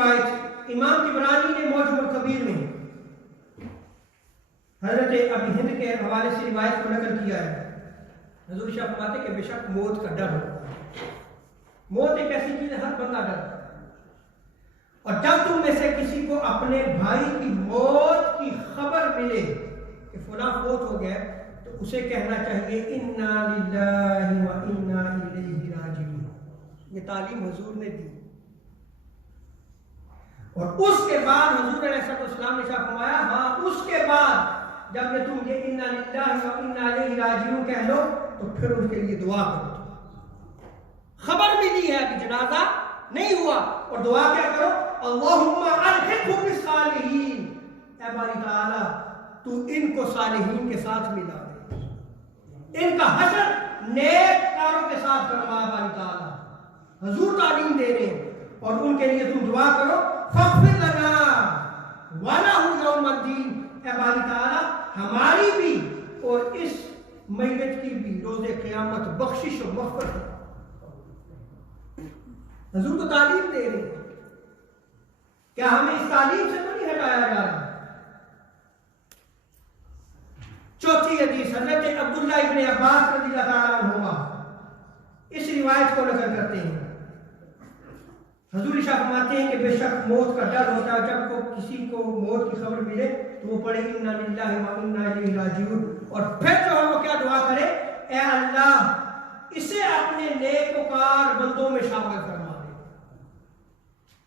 روایت امام طبرانی نے موجم الکبیر میں حضرت ابی ہند کے حوالے سے روایت کو نقل کیا ہے. حضور شاہ فرماتے کہ بے شک موت کا ڈر ہوتا ہے. موت ایک ایسی چیز ہے ہر بندہ ڈرتا ہے. اور جب تم میں سے کسی کو اپنے بھائی کی موت کی خبر ملے کہ فلاں فوت ہو گیا تو اسے کہنا چاہیے انا للہ و انا الیہ راجعون. یہ تعلیم حضور نے دی. اور اس کے بعد حضور علیہ السلام نے فرمایا ہاں اس کے بعد جب یہ تم یہ انا للہ و انا الیہ راجعون کہہ لو تو پھر اس کے لیے دعا کرو. خبر ملی ہے ابھی جنازہ نہیں ہوا اور دعا کیا کرو اللہم الحقہ بالصالحین. اے باری تعالیٰ تو ان کو صالحین کے ساتھ ملا دے. ان کا حشر نیک کاروں کے ساتھ فرما باری تعالیٰ. حضور تعلیم دے رہے ہیں اور ان کے لیے تم دعا کرو فاغفر لنا ولہم یوم الدین. اے باری تعالیٰ ہماری بھی اور اس میت کی بھی روز قیامت بخشش و مغفرت. حضور تو تعلیم دے رہے ہیں. کیا ہمیں اس تعلیم سے تو نہیں ہٹایا جا رہا؟ چوتھی حدیث حضرت عبداللہ ابن عباس رضی اللہ تعالیٰ عنہما اس روایت کو نقل کرتے ہیں. حضور شاہ فرماتے ہیں کہ بے شک موت کا ڈر ہوتا ہے. جب کو کسی کو موت کی خبر ملے تو وہ پڑھے انا للہ و انا الیہ راجعون. اور پھر جو ہے وہ کیا دعا کرے اے اللہ اسے اپنے نیکوکار بندوں میں شامل فرما دے.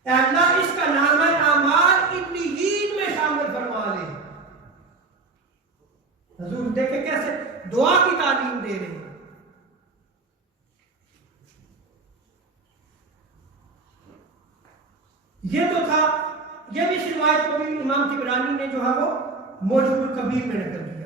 اے اللہ اس کا نام اعمال علیین میں شامل فرما لے. حضور دیکھیں کیسے دعا کی تعلیم دے رہے ہیں. یہ تو تھا. یہ بھی اس روایت کو بھی امام طبرانی نے جو ہے وہ موجم الکبیر میں نقل کیا.